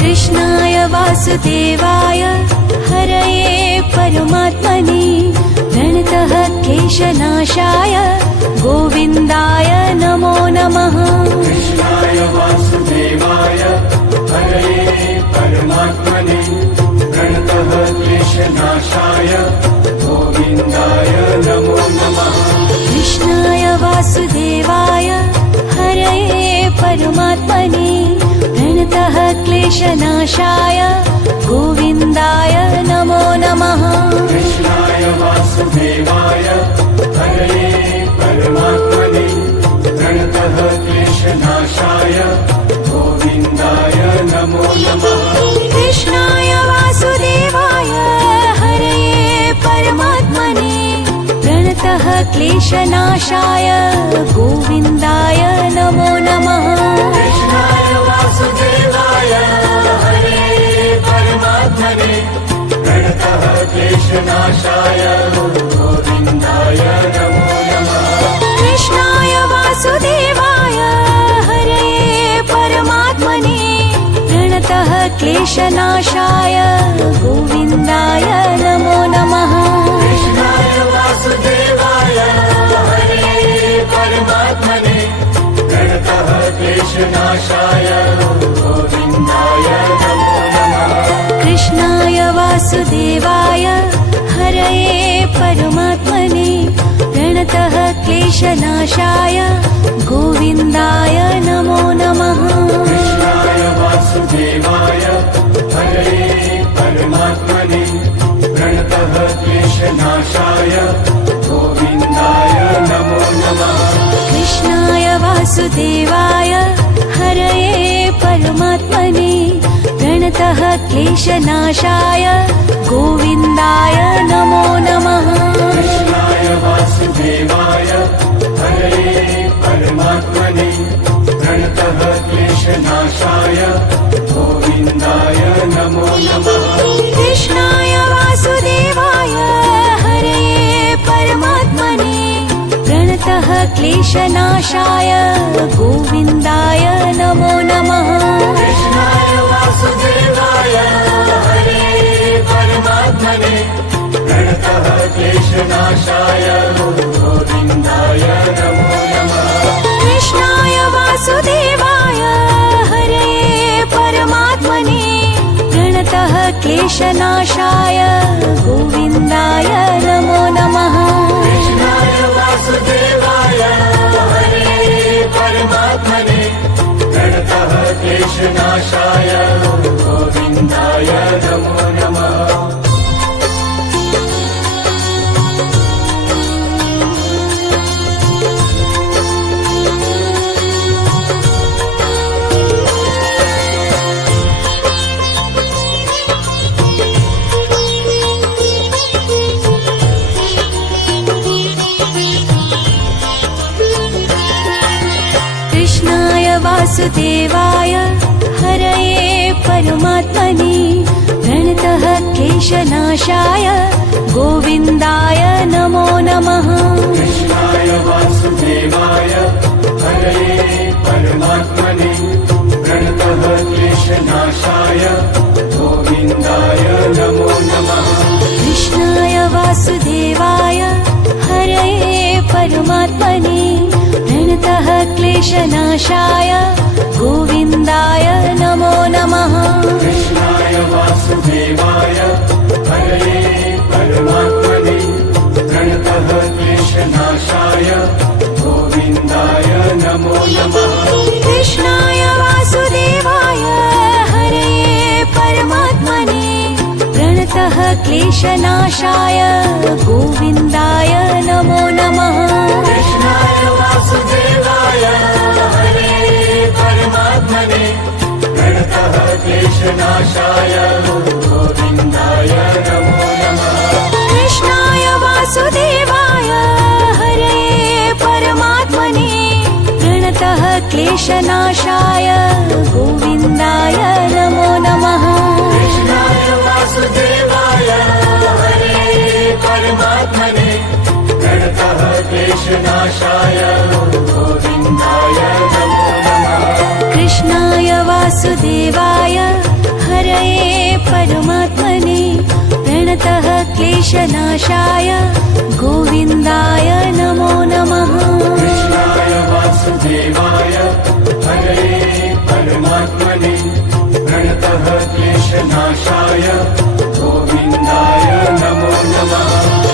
कृष्णाय वासुदेवाय हरये परमात्मने प्रणतः क्लेशनाशाय गोविन्दाय नमो नमः। कृष्णाय वासुदेवाय हरये परमात्मने प्रणतः क्लेशनाशाय गोविन्दाय नमो नमः। कृष्णाय वासुदेवाय हरये परमात्मने प्रणतः क्लेशनाशाय गोविन्दाय नमो नमः। कृष्णाय वासुदेवाय हरये परमात्मने प्रणतः क्लेशनाशाय गोविन्दाय नमो नमः। कृष्णाय वासुदेवाय हरये परमात्मने प्रणतः क्लेशनाशाय गोविन्दाय नमो नमः। कृष्णाय वासुदेवाय हरये परमात्मने प्रणतः क्लेशनाशाय गोविन्दाय नमो नमः। कृष्णाय वासुदेवाय हरये परमात्मने प्रणतः क्लेशनाशाय गोविन्दाय नमो नमः। कृष्णाय वासुदेवाय हरये परमात्मने प्रणतः क्लेशनाशाय गोविन्दाय नमो नमः। कृष्णाय वासुदेवाय हरये परमात्मने प्रणतः क्लेशनाशाय गोविन्दाय नमो नमः। कृष्णाय वासुदेवाय हरये परमात्मने प्रणतः क्लेशनाशाय गोविन्दाय नमो नमः। कृष्णाय वासुदेवाय हरये परमात्मने प्रणतः क्लेशनाशाय गोविन्दाय नमो नमः। कृष्णाय वासुदेवाय हरये परमात्मने प्रणतः क्लेशनाशाय गोविन्दाय नमो नमः। कृष्णाय वासुदेवाय हरये परमात्मने प्रणतः क्लेशनाशाय गोविन्दाय नमो नमः। कृष्णाय वासुदेवाय हरये परमात्मने प्रणतः क्लेशनाशाय गोविन्दाय नमो नमः। कृष्णाय वासुदेवाय हरये परमात्मने प्रणतः क्लेशनाशाय गोविन्दाय नमो नमः। कृष्णाय वासुदेवाय हरये परमात्मने प्रणतः क्लेशनाशाय गोविन्दाय नमो नमः। कृष्णाय वासुदेवाय हरये परमात्मने प्रणतः क्लेशनाशाय गोविन्दाय नमो नमः। कृष्णाय वासुदेवाय हरये परमात्मने प्रणतः क्लेशनाशाय गोविन्दाय नमो नमः। कृष्णाय वासुदेवाय हरये परमात्मने प्रणतः क्लेशनाशाय गोविन्दाय नमो नमः। कृष्णाय वासुदेवाय हरये परमात्मने प्रणतः क्लेशनाशाय गोविन्दाय नमो नमः। कृष्णाय वासुदेवाय हरये परमात्मने प्रणतः क्लेशनाशाय गोविन्दाय नमो नमः। कृष्णाय वासुदेवाय हरये परमात्मने प्रणतः क्लेशनाशाय गोविन्दाय नमो नमः। कृष्णाय वासुदेवाय हरये परमात्मने प्रणतः क्लेशनाशाय गोविन्दाय नमो नमः। कृष्णाय वासुदेवाय हरये परमात्मने प्रणतः क्लेशनाशाय गोविन्दाय नमो नमः। कृष्णाय वासुदेवाय हरये परमात्मने प्रणतः क्लेशनाशाय गोविन्दाय नमो नमः। कृष्णाय वासुदेवाय हरये परमात्मने प्रणतः क्लेशनाशाय गोविन्दाय नमो नमः।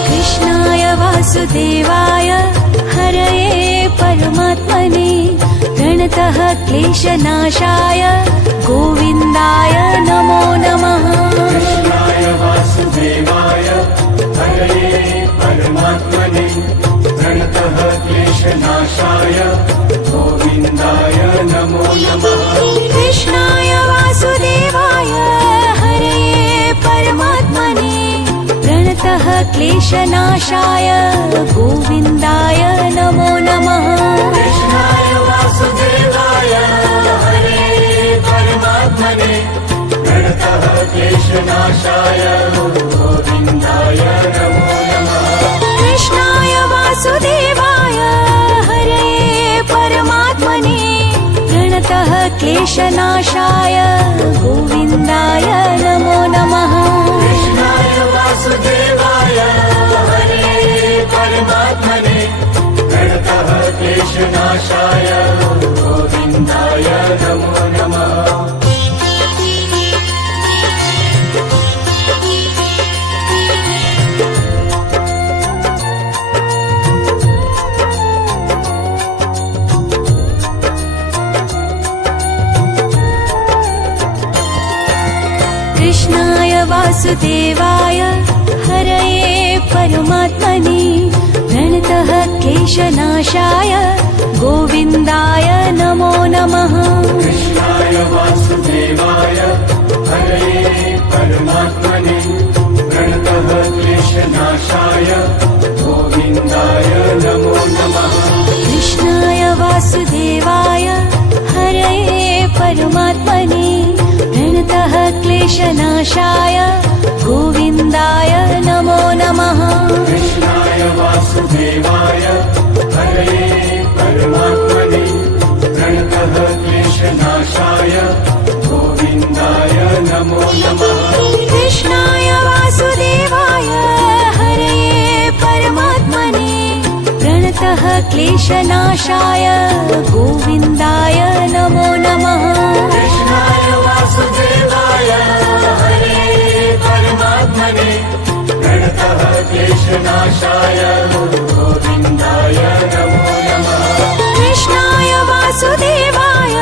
कृष्णाय वासुदेवाय हरये परमात्मने प्रणतः क्लेशनाशाय गोविन्दाय नमो नमः। कृष्णाय वासुदेवाय हरये परमात्मने प्रणतः क्लेशनाशाय गोविन्दाय नमो नमः। कृष्णाय वासुदेवाय हरये परमात्मने प्रणतः क्लेशनाशाय गोविन्दाय नमो नमः। कृष्णाय वासुदेवाय हरये परमात्मने प्रणतः क्लेशनाशाय गोविन्दाय नमो नमः। कृष्णाय वासुदेवाय हरये परमात्मने प्रणतः क्लेशनाशाय गोविन्दाय नमो नमः। कृष्णाय वासुदेवाय हरये परमात्मने प्रणतः क्लेशनाशाय गोविन्दाय नमो नमः। कृष्णाय वासुदेवाय हरये परमात्मने प्रणतः क्लेशनाशाय गोविन्दाय नमो नमः। कृष्णाय वासुदेवाय हरये परमात्मने प्रणतः क्लेशनाशाय गोविन्दाय नमो नमः। कृष्णाय वासुदेवाय हरये परमात्मने प्रणतः क्लेशनाशाय गोविन्दाय नमो नमः। कृष्णाय वासुदेवाय हरये परमात्मने प्रणतः क्लेशनाशाय गोविन्दाय नमो नमः। कृष्णाय वासुदेवाय हरये परमात्मने प्रणतः क्लेशनाशाय गोविन्दाय नमो नमः। कृष्णाय वासुदेवाय हरये परमात्मने प्रणतः क्लेशनाशाय गोविन्दाय नमो नमः। कृष्णाय वासुदेवाय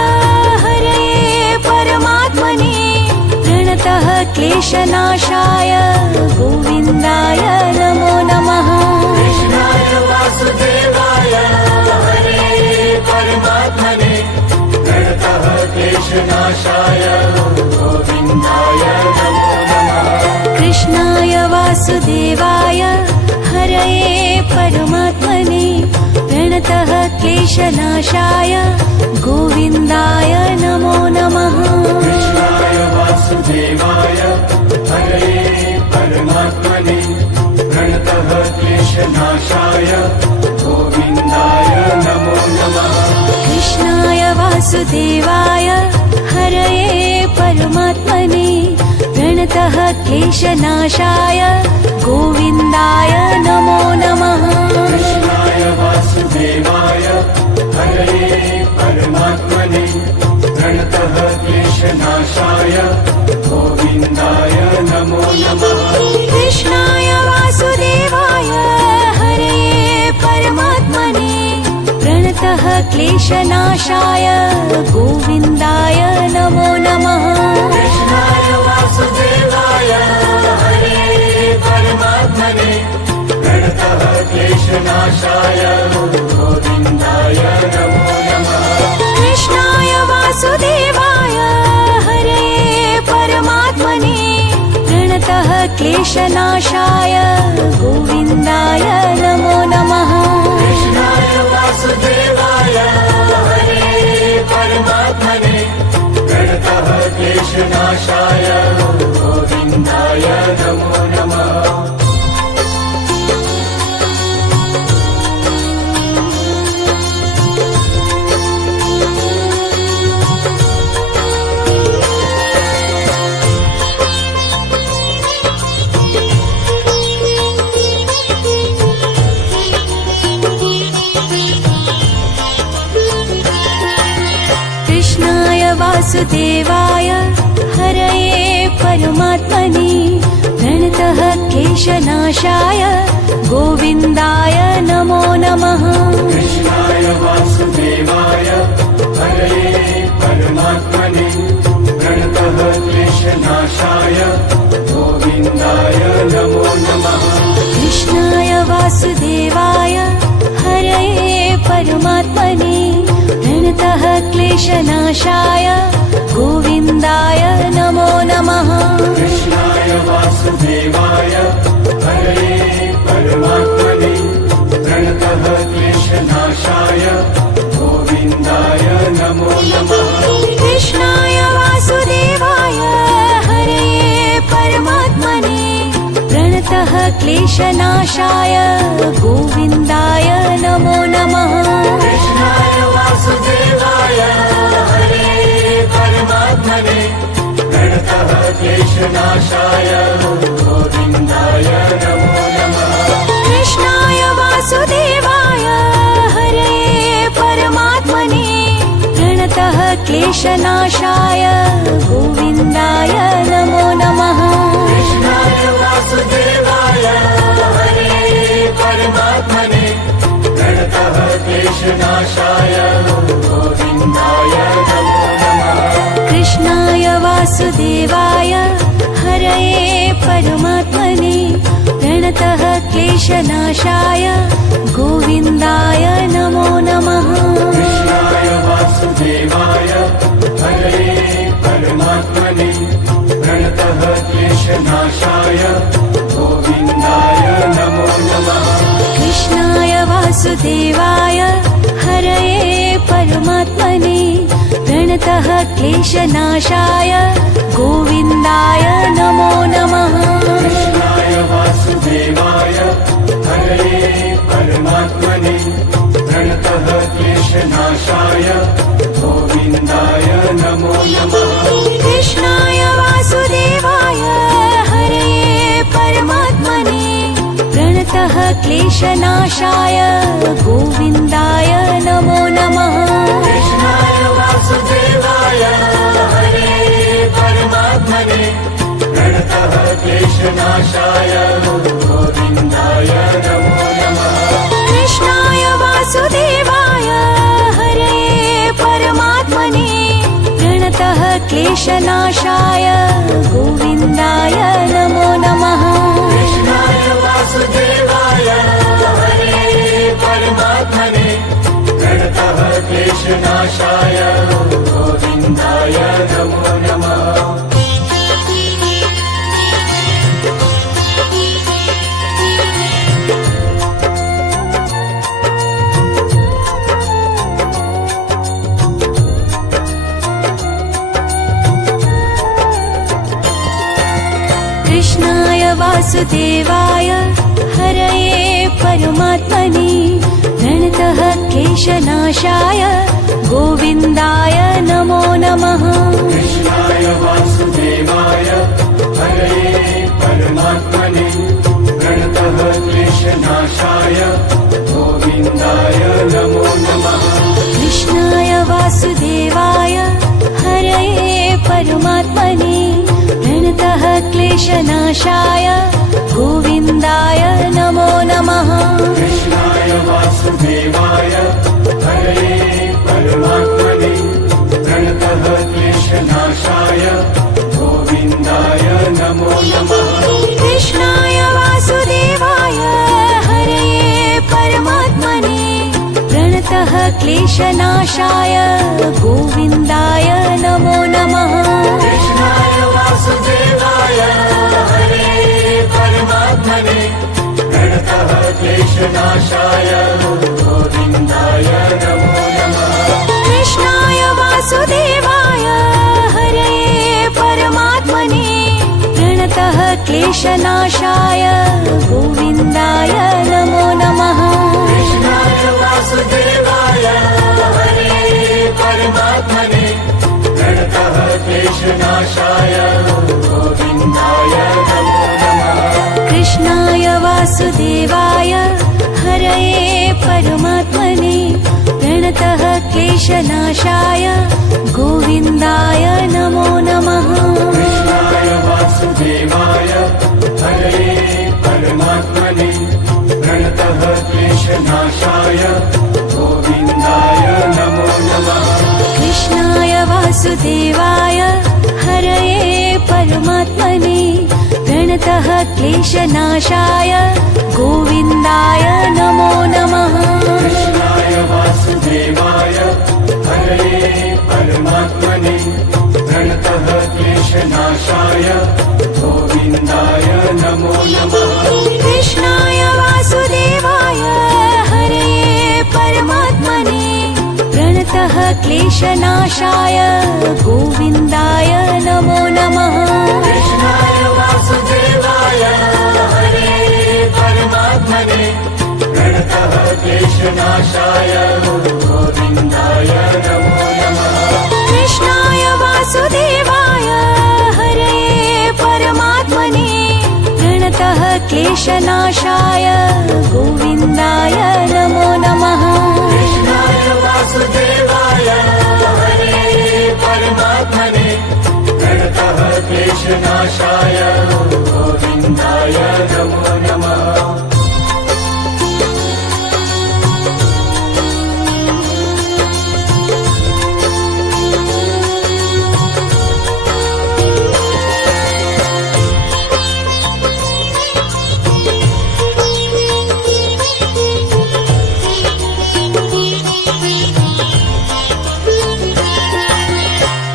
हरये परमात्मने प्रणतः क्लेशनाशाय गोविन्दाय नमो नमः। कृष्णाय वासुदेवाय हरये परमात्मने प्रणतः क्लेशनाशाय गोविन्दाय नमो नमः। कृष्णाय वासुदेवाय हरये परमात्मने प्रणतः क्लेशनाशाय गोविन्दाय नमो नमः। कृष्णाय वासुदेवाय हरये परमात्मने प्रणतः क्लेशनाशाय गोविन्दाय नमो नमः। कृष्णाय वासुदेवाय हरये परमात्मने प्रणतः क्लेशनाशाय गोविन्दाय नमो नमः। कृष्णाय वासुदेवाय हरये परमात्मने प्रणतः क्लेशनाशाय गोविन्दाय नमो नमः। कृष्णाय वासुदेवाय हरये परमात्मने प्रणतः क्लेशनाशाय गोविन्दाय नमो नमः। कृष्णाय वासुदेवाय हरये परमात्मने प्रणतः क्लेशनाशाय गोविन्दाय नमो नमः। कृष्णाय वासुदेवाय हरये परमात्मने प्रणतः क्लेशनाशाय गोविन्दाय नमो नमः। कृष्णाय वासुदेवाय हरये परमात्मने प्रणतः क्लेशनाशाय गोविन्दाय नमो नमः। क्लेशनाशाय गोविन्दाय नमो नमः कृष्णाय वासुदेवाय हरये परमात्मने प्रणतः क्लेशनाशाय गोविन्दाय नमो नमः कृष्णाय वासुदेवाय हरये परमात्मने प्रणतः क्लेशनाशाय गोविन्दाय नमो नमः कृष्णाय वासुदेवाय हरये परमात्मने प्रणतः क्लेशनाशाय गोविन्दाय नमो नमः कृष्णाय वासुदेवाय हरये परमात्मने प्रणतः क्लेशनाशाय गोविन्दाय नमो नमः कृष्णाय वासुदेवाय हरये परमात्मने प्रणतः क्लेशनाशाय गोविन्दाय नमो नमः कृष्णाय वासुदेवाय हरये परमात्मने प्रणतः क्लेशनाशाय गोविन्दाय नमो नमः कृष्णाय वासुदेवाय हरये परमात्मने प्रणतः क्लेशनाशाय गोविन्दाय नमो नमः कृष्णाय वासुदेवाय हरये परमात्मने प्रणतः क्लेशनाशाय गोविन्दाय नमो नमः कृष्णाय वासुदेवाय हरये परमात्मने प्रणतः क्लेशनाशाय गोविन्दाय नमो नमः कृष्णाय वासुदेवाय हरये परमात्मने प्रणतः क्लेशनाशाय गोविन्दाय नमो नमः कृष्णाय वासुदेवाय हरये परमात्मने प्रणतः क्लेशनाशाय गोविन्दाय नमो नमः कृष्णाय वासुदेवाय हरये परमात्मने प्रणतः क्लेशनाशाय गोविन्दाय नमो नमः कृष्णाय वासुदेवाय हरये परमात्मने प्रणतः क्लेशनाशाय गोविन्दाय नमो नमः कृष्णाय वासुदेवाय हरये परमात्मने प्रणतः क्लेशनाशाय गोविन्दाय नमो नमः कृष्णाय वासुदेवाय हरये परमात्मने प्रणतः क्लेशनाशाय गोविन्दाय नमो नमः कृष्णाय वासुदेवाय हरये परमात्मने प्रणतः क्लेशनाशाय गोविन्दाय नमो नमः कृष्णाय वासुदेवाय हरये परमात्मने प्रणतः क्लेशनाशाय गोविन्दाय नमो नमः कृष्णाय वासुदेवाय हरये परमात्मने प्रणतः क्लेशनाशाय गोविन्दाय नमो नमः कृष्णाय वासुदेवाय हरये परमात्मने प्रणतः क्लेशनाशाय गोविन्दाय नमो नमः कृष्णाय वासुदेवाय हरये परमात्मने प्रणतः क्लेशनाशाय गोविन्दाय नमो नमः कृष्णाय वासुदेवाय हरये परमात्मने प्रणतः क्लेशनाशाय गोविन्दाय नमो नमः कृष्णाय वासुदेवाय हरये परमात्मने प्रणतः क्लेशनाशाय गोविन्दाय नमो नमः कृष्णाय वासुदेवाय हरये परमात्मने प्रणतः क्लेशनाशाय गोविन्दाय नमो नमः कृष्णाय वासुदेवाय हरये परमात्मने प्रणतः क्लेशनाशाय गोविन्दाय नमो नमः कृष्णाय वासुदेवाय हरये कृष्णनाशाय गोविन्दाय नमो नमः कृष्णाय वासुदेवाय हरये परमात्मने प्रणतः क्लेशनाशाय गोविन्दाय नमो नमः कृष्णाय वासुदेवाय हरये परमात्मने प्रणतः क्लेशनाशाय गोविन्दाय नमो नमः कृष्णाय वासुदेवाय हरये परमात्मने प्रणतः क्लेशनाशाय गोविन्दाय नमो नमः कृष्णाय वासुदेवाय हरे परमात्मने प्रणतः क्लेशनाशाय गोविन्दाय नमो नमः कृष्णाय वासुदेवाय हरये परमात्मने प्रणतः क्लेशनाशाय गोविन्दाय नमो नमः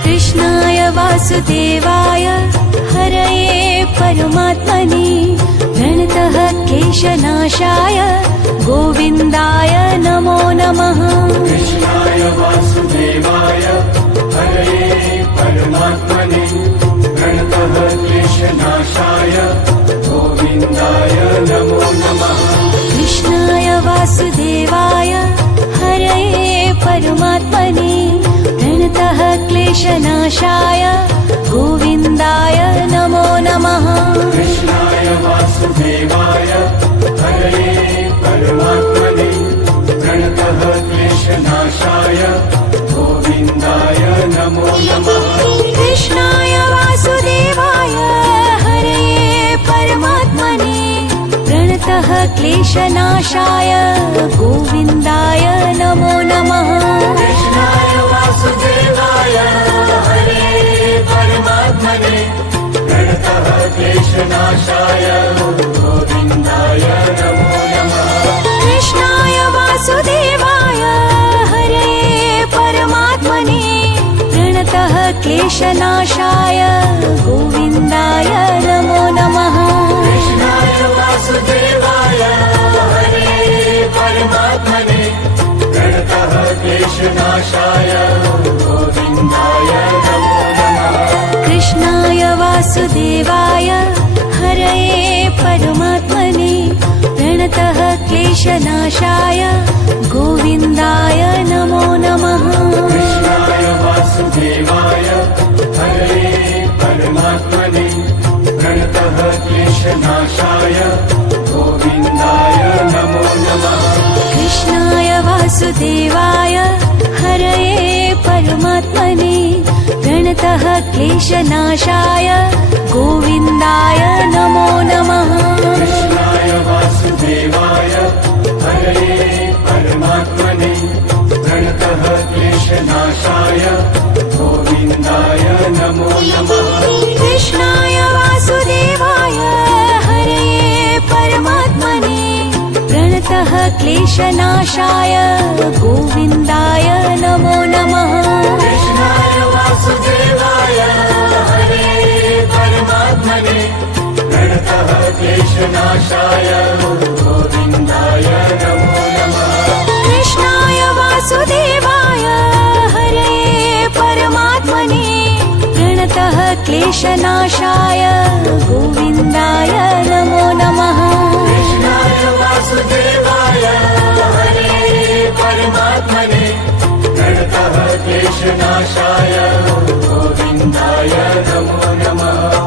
कृष्णाय वासुदेवाय हरे परमात्मने प्रणतः क्लेशनाशाय गोविन्दाय नमो नमः कृष्णाय वासुदेवाय हरये परमात्मने प्रणतः क्लेशनाशाय गोविन्दाय नमो नमः कृष्णाय वासुदेवाय हरे परमात्मने प्रणतः क्लेशनाशाय गोविन्दाय नमो नमः कृष्णाय वासुदेवाय हरये परमात्मने प्रणतः क्लेशनाशाय गोविन्दाय नमो नमः कृष्णाय वासुदेवाय हरे परमात्मने प्रणतः क्लेशनाशाय गोविन्दाय नमो नमः कृष्णाय वासुदेवाय हरये परमात्मने प्रणतः क्लेशनाशाय गोविन्दाय नमो नमः कृष्णाय वासुदेवाय हरे परमात्मने प्रणतः क्लेशनाशाय गोविन्दाय नमो नमः कृष्णाय वासुदेवाय हरये परमात्मने प्रणतः क्लेशनाशाय गोविन्दाय नमो नमः कृष्णाय वासुदेवाय हरे परमात्मने प्रणतः क्लेशनाशाय गोविन्दाय नमो नमः कृष्णाय वासुदेवाय हरये परमात्मने प्रणतः क्लेशनाशाय गोविन्दाय नमो नमः कृष्णाय वासुदेवाय हरे परमात्मने प्रणतः क्लेशनाशाय गोविन्दाय नमो नमः कृष्णाय वासुदेवाय हरये परमात्मने प्रणतः क्लेशनाशाय गोविन्दाय नमो नमः कृष्णाय वासुदेवाय हरे परमात्मने प्रणतः क्लेशनाशाय गोविन्दाय नमो नमः कृष्णाय वासुदेवाय हरये परमात्मने प्रणतः क्लेशनाशाय गोविन्दाय नमो नमः कृष्णाय वासुदेवाय हरे परमात्मने प्रणतः क्लेशनाशाय गोविन्दाय नमो नमः कृष्णाय वासुदेवाय हरये परमात्मने प्रणतः क्लेशनाशाय गोविन्दाय नमो नमः कृष्णाय वासुदेवाय हरे परमात्मने प्रणतः क्लेशनाशाय गोविन्दाय नमो नमः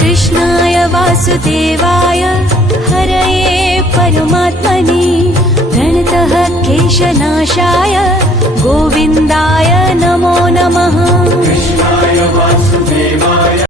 कृष्णाय वासुदेवाय हरये परमात्मने प्रणतः क्लेशनाशाय गोविन्दाय नमो नमः कृष्णाय वासुदेवाय